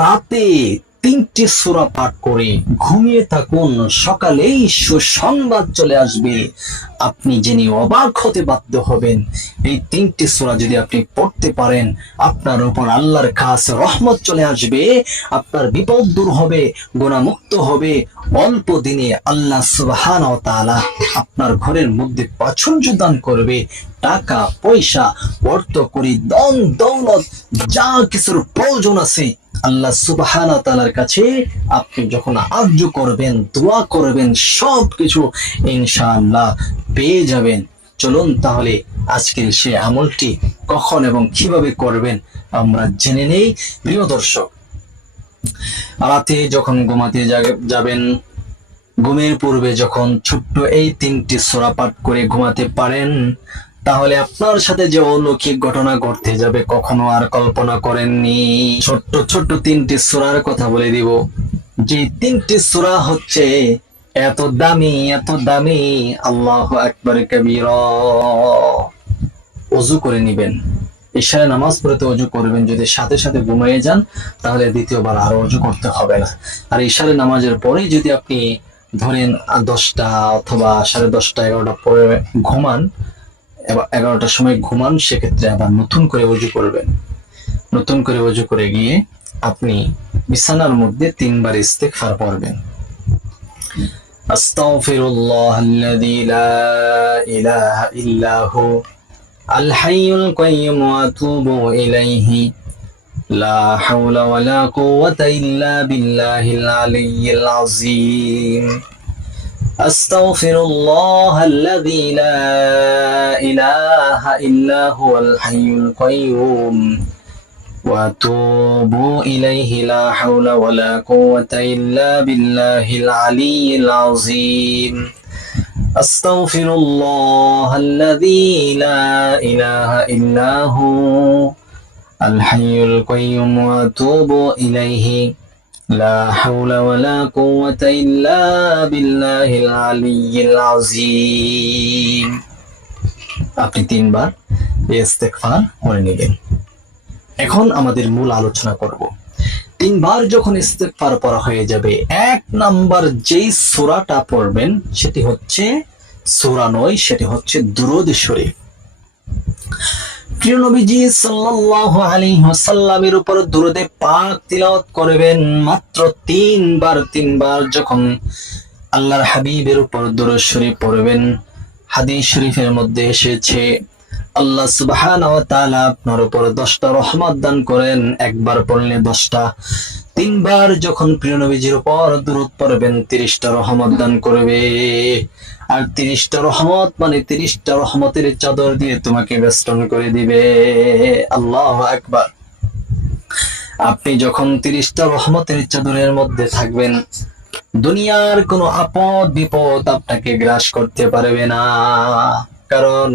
রাতে 3টি সূরা পাঠ করে ঘুমিয়ে থাকুন, সকালেই সুসংবাদ চলে আসবে। আপনি জেনে অবাক হতে বাধ্য হবেন। এই 3টি সূরা যদি আপনি পড়তে পারেন, আপনার উপর আল্লাহর কাছে রহমত চলে আসবে, আপনার বিপদ দূর হবে, গুনাহমুক্ত হবে। অল্প দিনে আল্লাহ সুবহানাহু ওয়া তাআলা আপনার ঘরের মধ্যে প্রাচুর্য দান করবে। টাকা পয়সা, অর্থকড়ি, ধন দৌলত, যা কিছুর প্রয়োজন আছে আল্লাহ সুবহানাহু ওয়া তাআলার কাছে আপনি যখন আরজ করবেন, দোয়া করবেন, সবকিছু ইনশাআল্লাহ পেয়ে যাবেন। চলুন তাহলে আজকের সেই আমলটি কখন এবং কিভাবে করবেন আমরা জেনে নেই। প্রিয় দর্শক, রাতে যখন ঘুমাতে যাবেন, ঘুমের পূর্বে যখন ছোট্ট এই 3টি সূরা পাঠ করে ঘুমাতে পারেন, তাহলে আপনার সাথে যে অলৌকিক ঘটনা ঘটতে যাবে কখনো আর কল্পনা করেননি। ছোট্ট ছোট্ট 3টি সূরার কথা বলে দিব, যে 3টি সূরা হচ্ছে এত দামি, এত দামি। আল্লাহু আকবার কবীরা। ওযু করে নেবেন, ইশারে নামাজ পড়তে ওযু করবেন। যদি সাথে সাথে ঘুমিয়ে যান তাহলে দ্বিতীয়বার আর ওযু করতে হবে না। আর ইশারে নামাজের পরেই যদি আপনি ধরেন 10টা অথবা 10:30, 11টা পরে ঘুমান, 11টার সময় ঘুমান, সেক্ষেত্রে আবার নতুন করে ওযু করবেন। নতুন করে ওযু করে গিয়ে আপনি বিছানার মধ্যে 3বার ইস্তিগফার পড়বেন। আস্তাগফিরুল্লাহাল্লাযী লা ইলাহা ইল্লা হু আল হাইয়ুল কাইয়্যুম ওয়া আতুবু ইলাইহি লা হাওলা ওয়ালা কুওয়াতা ইল্লা বিল্লাহিল আলিয়্যিল আযীম। أستغفر الله الذي لا إله إلا هو الحي القيوم وأتوب إليه لا حول ولا قوة إلا بالله العلي العظيم. أستغفر الله الذي لا إله إلا هو الحي القيوم وأتوب إليه لا حول ولا قوة إلا بالله العلي العظيم. আপনি 3বার ইস্তিগফার করে নেবেন। এখন আমাদের মূল আলোচনা করব। 3বার যখন ইস্তিগফার পড়া হয়ে যাবে, 1 নাম্বার যেই সূরাটা পড়বেন সেটি হচ্ছে সূরা নয়, সেটি হচ্ছে দুরূদ শরীফ। প্রিয় নবীজি সাল্লাল্লাহু আলাইহি ওয়াসাল্লামের উপর দুরূদে পাক তিলাওয়াত করবেন। মাত্র 3বার যখন আল্লাহর হাবিবের উপর দুরূদ শরীফ পড়বেন, হাদিস শরীফের মধ্যে এসেছে আল্লাহ সুবহানাহু ওয়া তাআলা আপনার উপর 10টা রহমত দান করেন। একবার পড়লে 10টা, 3বার যখন প্রিয় নবীজির উপর দুরূদ পড়বেন 30টা রহমত দান করবে। আর 30টা রহমত মানে 30টা রহমতের চাদর দিয়ে তোমাকে বেষ্টন করে দিবে। আল্লাহু আকবার। আপনি যখন 30টা রহমতের চাদরের মধ্যে থাকবেন, দুনিয়ার কোনো আপদ বিপদ আপনাকে গ্রাস করতে পারবে না। কারণ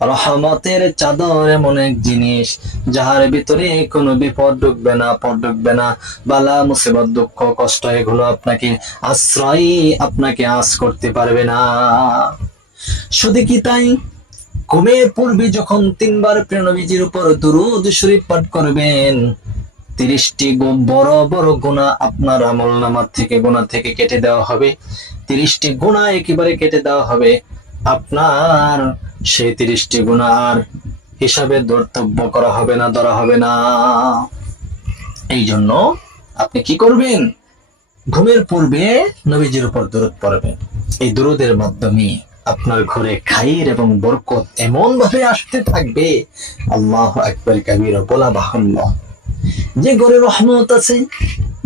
রহমতের চাদর এমন এক জিনিস যাহার ভিতরে কোনো বিপদ ঢুকবে না, আপদ ঢুকবে না, বালা মুসিবত দুঃখ কষ্ট এগুলো আপনাকে আশ্রয়, আপনাকে আঁচ করতে পারবে না। শুধু কি তাই, ঘুমের পূর্বে যখন 3বার প্রিয় নবীজির উপর দুরূদ শরীফ পাঠ করবেন, 30টি বড় বড় গুনাহ আপনার আমলনামার থেকে, গুনাহ থেকে কেটে দেওয়া হবে। 30টি গুনাহ একেবারে কেটে দেওয়া হবে। আপনার সেই 30টি গুনাহ আর হিসাবে ধর্তব্য করা হবে না, ধরা হবে না। এই জন্য আপনি কি করবেন, ঘুমের পূর্বে নবীজির উপর দুরূদ পড়বেন। এই দুরূদের মাধ্যমে আপনার ঘরে খাইর এবং বরকত এমন ভাবে আসতে থাকবে, আল্লাহু আকবার কবীরা, বলা বাহুল্য। যে ঘরে রহমত আছে,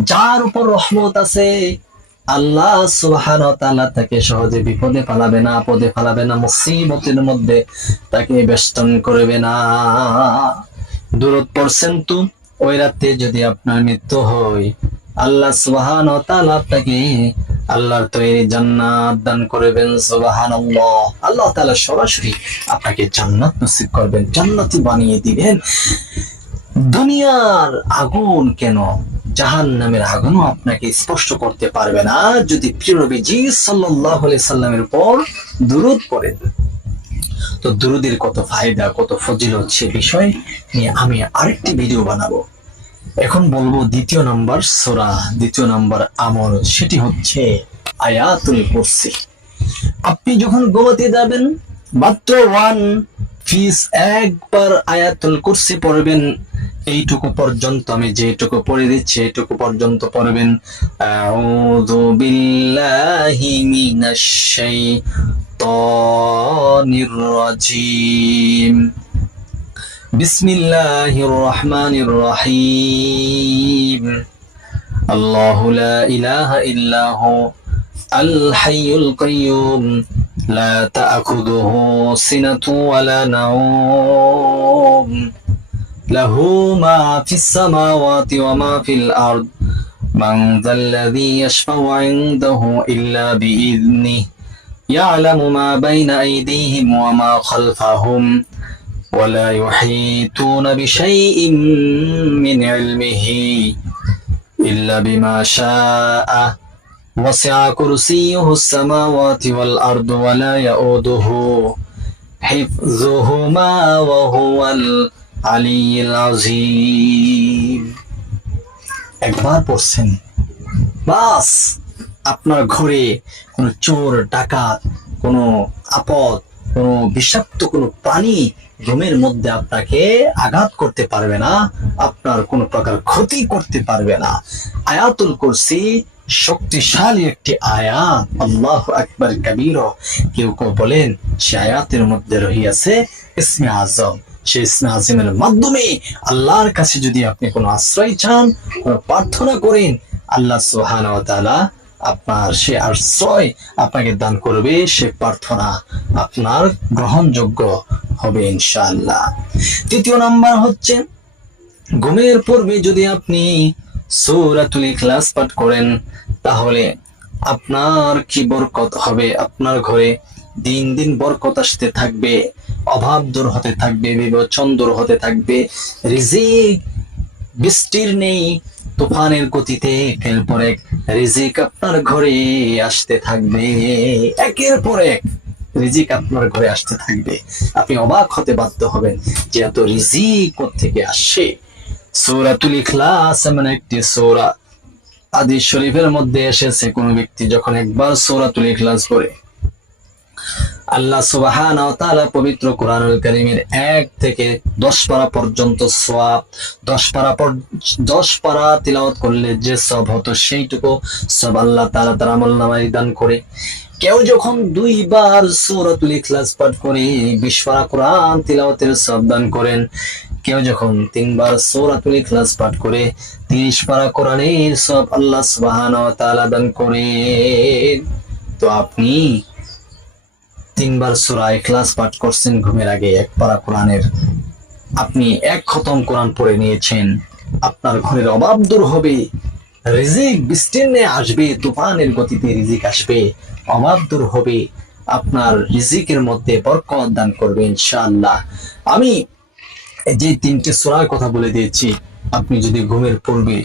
যার উপর রহমত আছে, আল্লাহ সুবহানাহু ওয়া তাআলা তাকে সহজে বিপদে ফেলাবে না, আপদে ফেলাবে না, মুসিবতের মধ্যে তাকে বেষ্টন করবে না। দুরূদ পড়ছেন তো, ওই রাতে যদি আপনার মৃত্যু হয়, আল্লাহ সুবহানাহু ওয়া তাআলা আপনাকে আল্লাহর তৈরি জান্নাত দান করবেন। সুবহানাল্লাহ। আল্লাহ তাআলা সরাসরি আপনাকে জান্নাত নসিব করবেন, জান্নাতি বানিয়ে দিবেন। দুনিয়ার আগুন কেন, জাহান্নামের আগুনও আপনাকে স্পর্শ করতে পারবে না যদি প্রিয় নবীজি সাল্লাল্লাহু আলাইহি সাল্লামের উপর দুরূদ পড়েন। তো দুরূদের কত ফায়দা, কত ফজিলত সে বিষয় নিয়ে আমি আরেকটি ভিডিও বানাবো। এখন বলবো দ্বিতীয় নাম্বার সূরা, দ্বিতীয় নাম্বার আমল, সেটি হচ্ছে আয়াতুল কুরসি। আপনি যখন ঘুমাতে যাবেন মাত্র ওয়ান পিস একবার আয়াতুল কুরসি পড়বেন। এইটুকু পর্যন্ত আমি যেটুকু পড়ে দিচ্ছি এইটুকু পর্যন্ত পড়বেন। আউযু বিল্লাহি মিনাশ শাইতানির রাজিম, বিসমিল্লাহির রহমানির রহিম, আল্লাহু লা ইলাহা ইল্লাহু আল হাইয়ুল কাইয়্যুম লা তা'খুযুহু সিনাতুন ওয়ালা নাওম লাহু মা ফিস সামাওয়াতি ওয়া মা ফিল আরদ মান যাল্লাযী ইয়াশফা'ু 'ইনদাহু ইল্লা বিইذনিহি ইয়া'লামু মা বাইনা আইদিহিম ওয়া মা খালফাহুম ولا يحيطون بشيء من علمه إلا بما شاء وسع كرسيه السماوات والأرض ولا يؤوده حفظهما وهو العلي العظيم। একবার পড়ছেন বাস, আপনার ঘরে কোনো চোর ডাকাত, কোনো আপদ, কোনো বিষাক্ত কোনো প্রাণী রুমের মধ্যে আপনাকে আঘাত করতে পারবে না, আপনার কোনো প্রকার ক্ষতি করতে পারবে না। আয়াতুল কুরসি শক্তিশালী একটি আয়াত, আল্লাহু আকবার কাবীরা। কেউ কেউ বলেন সে আয়াতের মধ্যে রহিয়াছে ইসমে আজম। সেই ইসমে আজমের মাধ্যমে আল্লাহর কাছে যদি আপনি কোনো আশ্রয় চান, কোনো প্রার্থনা করেন, আল্লাহ সুবহানাহু ওয়া তাআলা আপনার সে আশ্রয় আপনাকে দান করবে, সে প্রার্থনা আপনার গ্রহণযোগ্য হবে ইনশাআল্লাহ। তৃতীয় নাম্বার হচ্ছে ঘুমের পূর্বে যদি আপনি সূরাতুল ইখলাস পাঠ করেন তাহলে আপনার কি বরকত হবে। আপনার ঘরে দিন দিন বরকত আসতে থাকবে, অভাব দূর হতে থাকবে, বিপদ দূর হতে থাকবে, রিজিক বৃষ্টির নেই তুফানের গতিতে একের পর এক রিজিক আপনার ঘরে আসতে থাকবে, একের পর এক রিজিক আপনার ঘরে আসতে থাকবে। আপনি অবাক হতে বাধ্য হবেন যে এত রিজিক কোত্থেকে আসে। সূরাতুল ইখলাস এমন একটি সূরা, হাদিস শরীফের মধ্যে এসেছে কোন ব্যক্তি যখন একবার সূরাতুল ইখলাস পড়ে, আল্লাহ সুবহানাহু ওয়া তাআলা পবিত্র কোরআনুল কারীমের 1 থেকে 10 পারা পর্যন্ত সওয়াব, 10 পারা তিলাওয়াত করলে যে সওয়াব হতো সেইটুকু সওয়াব আল্লাহ তাআলা তার আমলনামায় দান করে। কেউ যখন 2 বার সূরাতুল ইখলাস পাঠ করে 20 পারা কোরআন তিলাওয়াতের সওয়াব দান করেন। কেউ যখন 3 বার সূরাতুল ইখলাস পাঠ করে 30 পারা কোরআনের সওয়াব আল্লাহ সুবহানাহু ওয়া তাআলা দান করেন। তো আপনি 3 বার সূরা ইখলাস পাঠ করছেন ঘুমের আগে, 1 পারা কোরআনের, আপনি 1 খতম কোরআন পড়ে নিয়েছেন, আপনার ঘরের অভাব দূর হবে, রিজিক বৃষ্টির ন্যায় আসবে, তুফানের গতিতে রিজিক আসবে, অভাব দূর হবে, আপনার রিজিকের মধ্যে বরকত দান করবে ইনশাআল্লাহ। আমি যে 3টে সূরার কথা বলে দিয়েছি, আপনি যদি ঘুমের পূর্বে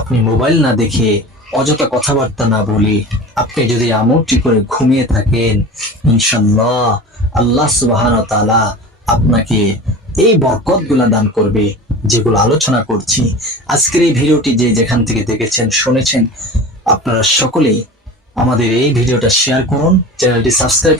আপনি মোবাইল না দেখে, অযথা কথাবার্তা না বলে আপনি যদি আমলটি করে ঘুমিয়ে থাকেন, ইনশাআল্লাহ আল্লাহ সুবহানাহু ওয়া তাআলা আপনাকে এই বরকতগুলা দান করবে যেগুলো আলোচনা করছি। আজকের এই ভিডিওটি যে যেখান থেকে দেখেছেন শুনেছেন, আপনারা সকলেই আমাদের এই ভিডিওটা শেয়ার করুন, চ্যানেলটি সাবস্ক্রাইব